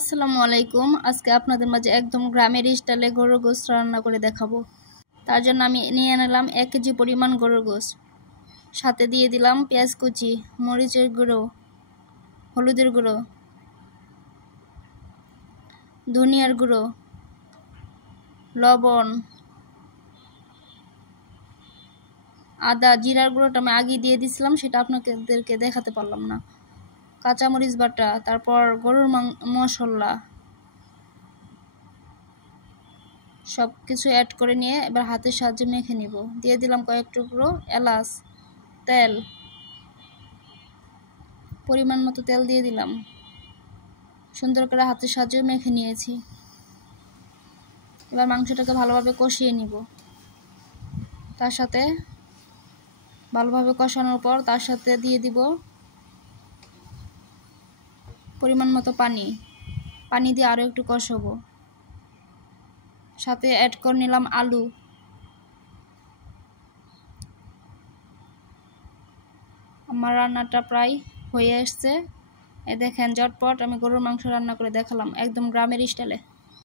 আসসালামু আলাইকুম। আজকে আপনাদের মাঝে একদম গ্রামের স্টাইলে গরুর গোশত রান্না করে দেখাবো। তার জন্য আমি নিয়ে নিলাম 1 কেজি পরিমাণ গরুর গোশত। সাথে দিয়ে দিলাম পেঁয়াজ কুচি, মরিচের গুঁড়ো, হলুদের গুঁড়ো, ধনিয়ার গুঁড়ো, লবণ, আদা, জিরার গুঁড়োটা আমি আগে দিয়ে দিয়েছিলাম, সেটা আপনাদেরকে দেখাতে পারলাম না। কাঁচামরিচ বাটা, তারপর গরুর মশলা, সব কিছু অ্যাড করে নিয়ে এবার হাতের সাহায্যে মেখে নিব। দিয়ে দিলাম কয়েক টুকরো এলাচ, তেল, পরিমাণ মতো তেল দিয়ে দিলাম। সুন্দর করে হাতের সাহায্যে মেখে নিয়েছি। এবার মাংসটাকে ভালোভাবে কষিয়ে নিব। তার সাথে ভালোভাবে কষানোর পর তার সাথে দিয়ে দিব পরিমাণ মতো পানি। পানি দিয়ে আরও একটু কষাবো। সাথে অ্যাড করে নিলাম আলু। আমার রান্নাটা প্রায় হয়ে আসছে। দেখেন, ঝটপট আমি গরুর মাংস রান্না করে দেখালাম, একদম গ্রামের স্টাইলে।